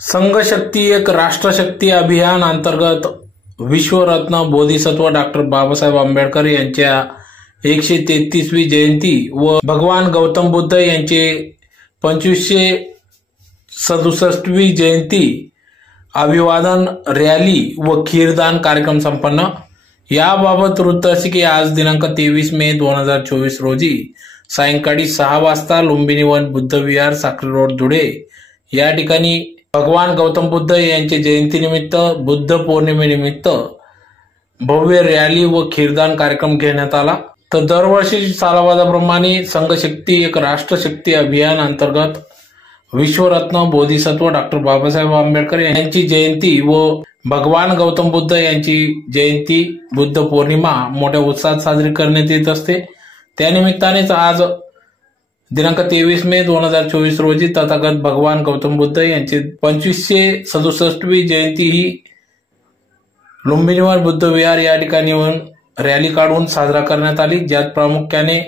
संघ शक्ती एक राष्ट्रशक्ती अभियान अंतर्गत विश्वरत्न बोधिसत्व डॉक्टर बाबासाहेब आंबेडकर यांच्या 133वी जयंती व भगवान गौतम बुद्ध यांचे 2567वी जयंती अभिवादन रॅली व खीरदान कार्यक्रम संपन्न। याबाबत वृत्त असे की आज दिनांक 23 मे 2024 रोजी सायंकाळी 6 वाजता लुंबिनी वन बुद्ध विहार साक्री रोड धुळे या ठिकाणी भगवान गौतम बुद्ध यांचे जयंतीनिमित्त बुद्ध पौर्णिमेनिमित्त भव्य रॅली व खीरदान कार्यक्रम घेण्यात आला। तर दरवर्षी सालाबादाप्रमाणे संघ शक्ती एक राष्ट्रशक्ती अभियान अंतर्गत विश्वरत्न बोधिसत्व डॉक्टर बाबासाहेब आंबेडकर यांची जयंती व भगवान गौतम बुद्ध यांची जयंती बुद्ध पौर्णिमा मोठ्या उत्साहात साजरी करण्यात येत असते। त्यानिमित्तानेच आज दिनांक 23 मे 2024 रोजी तथागत भगवान गौतम बुद्ध यांची 2567वी जयंती ही लुंबिनीवर बुद्ध विहार या ठिकाणी रॅली काढून साजरा करण्यात आली, ज्यात प्रामुख्याने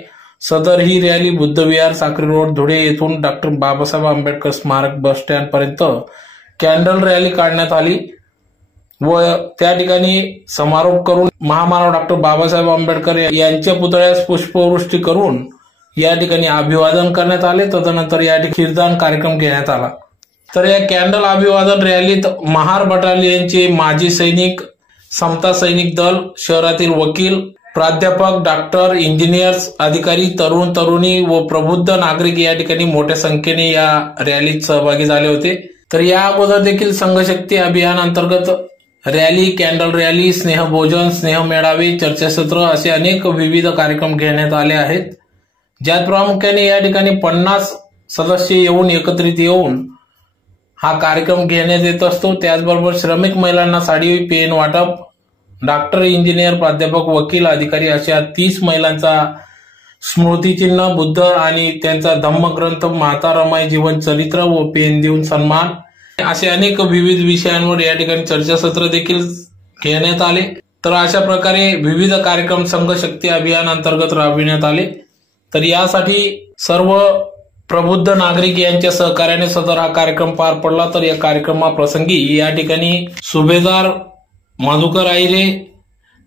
सदर ही रॅली बुद्ध विहार साक्री रोड धुळे येथून डॉक्टर बाबासाहेब आंबेडकर स्मारक बस स्टँड पर्यंत कॅन्डल रॅली काढण्यात आली व त्या ठिकाणी समारोप करून महामानव डॉक्टर बाबासाहेब आंबेडकर यांच्या पुतळ्यास पुष्पवृष्टी करून या ठिकाणी अभिवादन करण्यात आले। तदनंतर या ठिकाणी खीरदान कार्यक्रम घेण्यात आला। तर या कॅन्डल अभिवादन रॅलीत महार बटालियनचे माजी सैनिक, समता सैनिक दल, शहरातील वकील, प्राध्यापक, डॉक्टर, इंजिनियर्स, अधिकारी, तरुण तरुणी व प्रबुद्ध नागरिक या ठिकाणी मोठ्या संख्येने या रॅलीत सहभागी झाले होते। तर या अगोदर देखील संघ शक्ती अभियान अंतर्गत रॅली, कॅन्डल रॅली, स्नेहभोजन, स्नेह मेळावे, चर्चासत्र असे अनेक विविध कार्यक्रम घेण्यात आले आहेत, ज्यात प्रामुख्याने या ठिकाणी 50 सदस्य एकत्रित येऊन हा कार्यक्रम घेण्यात येत असतो। त्याचबरोबर श्रमिक महिलांना साडी, पेन वाटप, डॉक्टर, इंजिनियर, प्राध्यापक, वकील, अधिकारी अशा 30 महिलांचा स्मृतिचिन्ह, बुद्ध आणि त्यांचा धम्मग्रंथ, माता रमाई जीवन चरित्र व पेन देऊन सन्मान असे अनेक विविध विषयांवर या ठिकाणी चर्चासत्र देखील घेण्यात आले। तर अशा प्रकारे विविध कार्यक्रम संघ शक्ती अभियान अंतर्गत राबविण्यात आले। तर यासाठी सर्व प्रबुद्ध नागरिक यांच्या सहकार्याने सदर हा कार्यक्रम पार पडला। तर या कार्यक्रमाप्रसंगी या ठिकाणी सुभेदार मधुकर आहिरे,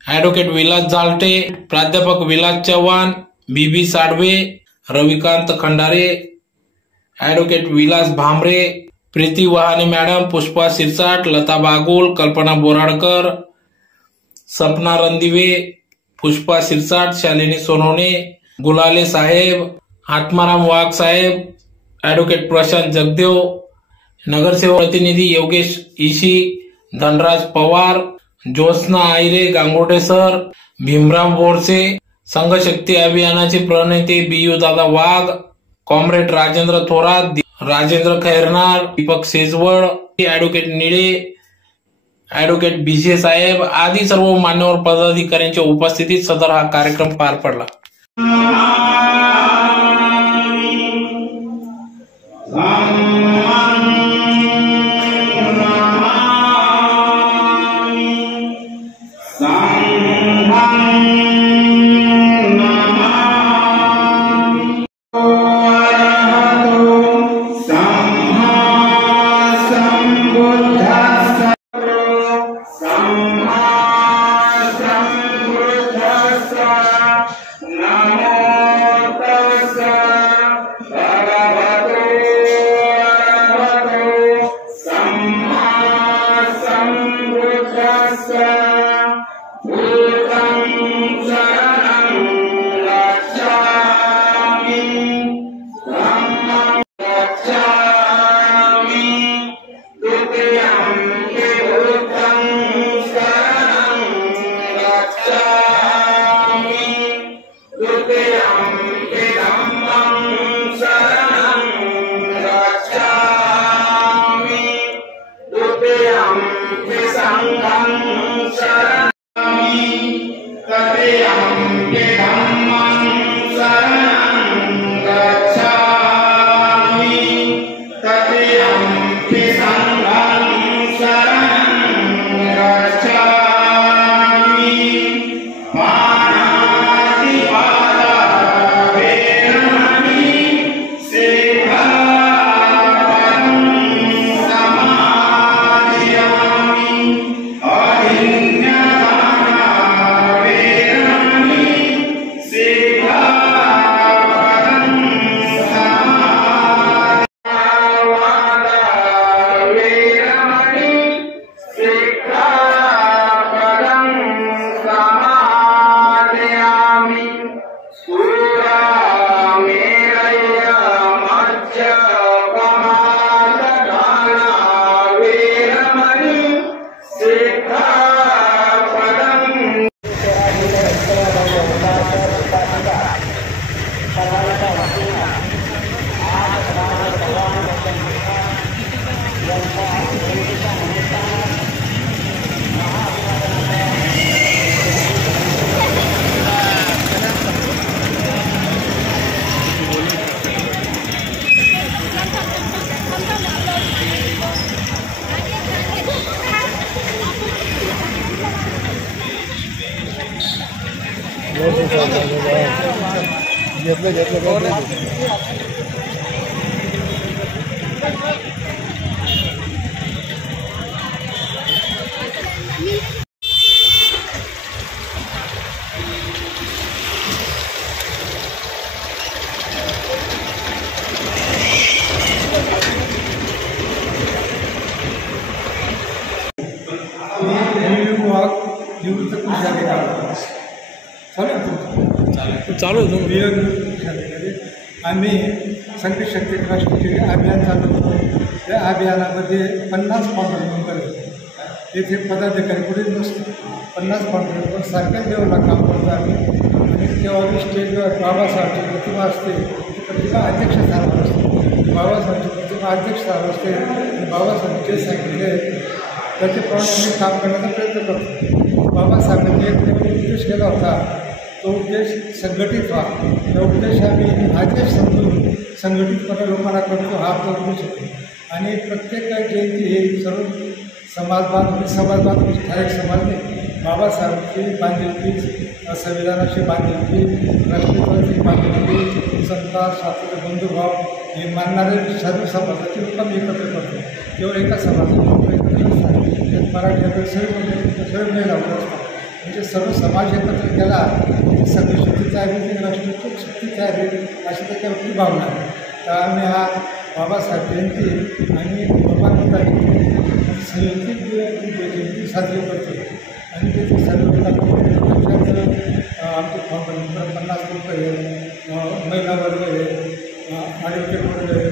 ॲडव्होकेट विलास झालटे, प्राध्यापक विलास चव्हाण, बीबी साडवे, रविकांत खंडारे, ॲडव्होकेट विलास भामरे, प्रीती वहाने मॅडम, पुष्पा सिरसाट, लता बागुल, कल्पना बोराडकर, सपना रणदिवे, पुष्पा सिरसाट, शालिनी सोनवणे, गुलाले साहेब, आत्माराम वाघ साहेब, ॲडव्होकेट प्रशांत जगदेव, नगरसेवक प्रतिनिधी योगेश इशी, धनराज पवार, ज्योत्स्ना आहिरे, गांगोटे सर, भीमराव बोरसे, संघ शक्ती अभियानाचे प्रणेते बीयू दादा वाघ, कॉम्रेड राजेंद्र थोरात, राजेंद्र खैरनार, दीपक सेजवळ, ॲडव्होकेट निळे, ॲडव्होकेट बीजे साहेब आदी सर्व मान्यवर पदाधिकाऱ्यांच्या उपस्थितीत सदर हा कार्यक्रम पार पडला। निवृत्त कृषी अधिकारी चालू आम्ही संकट शक्ती राष्ट्रीय अभियान चालवतो. त्या अभियानामध्ये 50 फाउंडर मेंबर येथे पदाधिकारी कुठेच नसतो. 50 फाउंडर मेंबर सारख्याच लेवलला काम करतो आम्ही. आणि तेव्हा स्टेजवर बाबासाहेबची प्रतिमा असते, ती प्रतिमा अध्यक्षस्थानावर असते. बाबासाहेबची प्रतिमा अध्यक्षस्थानावर असते आणि बाबासाहेब जे सांगितले त्याच्याप्रमाणे आम्ही काम करण्याचा प्रयत्न करतो. बाबासाहेबांनी एक उद्देश केला होता, तो उद्देश संघटित व्हा. त्या उद्देश आम्ही आदेश समजून संघटितपणे लोकांना करतो हा आपला उद्देश होतो. आणि प्रत्येक जयंती हे सर्व समाजबांध ठराविक समाज नाही. बाबासाहेबांची बांधिलकी, संविधानाची बांधिलकी, राष्ट्रपतीची बांधिलकी, समता स्वातंत्र्य बंधुभाव हे मानणारे सर्व समाजाचे लोक आम्ही एकत्र करतो. केवळ एका समाजाचे लोक एकत्र नसतात. त्यात मराठी सर्व महिला असतात. म्हणजे सर्व समाज एकत्र केला म्हणजे सगळी शक्ती तयार होईल, राष्ट्राची शक्ती तयार होईल अशी त्याच्यावरती भावना आहे. तर आम्ही हा बाबासाहेब जयंती आणि भगवान संयुक्त जयंती साजरी करतो. आणि त्याची सर्व आमचे फाउंडर मेंबर 50 लोक आहे, महिला वर्ग आहे, ॲडव्होकेट वर्ग आहे,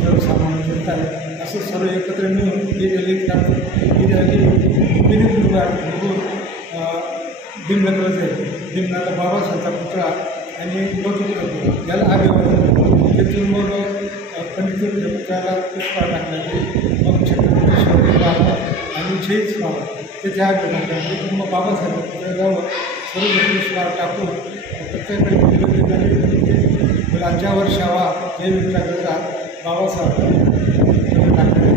सर्वसामान्य जनता आहे, असं सर्व एकत्र मिळून ही रॅली काढतो. ही रॅली निघून भीमनगरच आहे. भीमनगर बाबासाहेबचा पुतळा आणि लोकपुतळा याला अभिवादन. तेथून मग पंडित पुतळ्याला पुष्पहार टाकण्याचे, मग छत्रपती शिवाजी महाराज आणि शहीद स्मारक त्याच्या अभिवादन करायचे. मग बाबासाहेब पुतळ्याजवळ सर्व पुष्पहार टाकून प्रत्येकाने राज्यावर शावा जय विठ्ठलाचा बाबासाहेब टाकले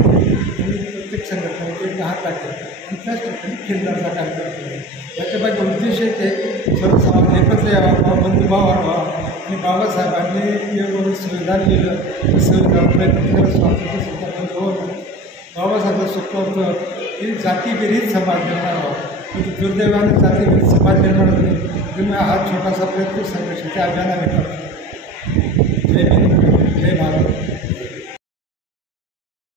आणि प्रत्येक संघटनेचे हात टाकले आणि त्याच ठिकाणी खिंडाचा कार्यक्रम केला. याच्यापाठी उद्देश आहे की सर्व समाज एकत्र यावा, बंधुभाव व्हावा. आणि बाबासाहेबांनी जे संविधान लिहिलं ते संविधान प्रयत्न स्वातंत्र्य सुद्धा बंद होतं. बाबासाहेबांचं स्वप्न होतं की जातीविरहित समाज निर्माण व्हावा. म्हणजे दुर्दैवाने जातीविरहित समाज निर्माण होते. त्यामुळे हा छोटासा प्रयत्न संघर्षाच्या अभियानाने करतो.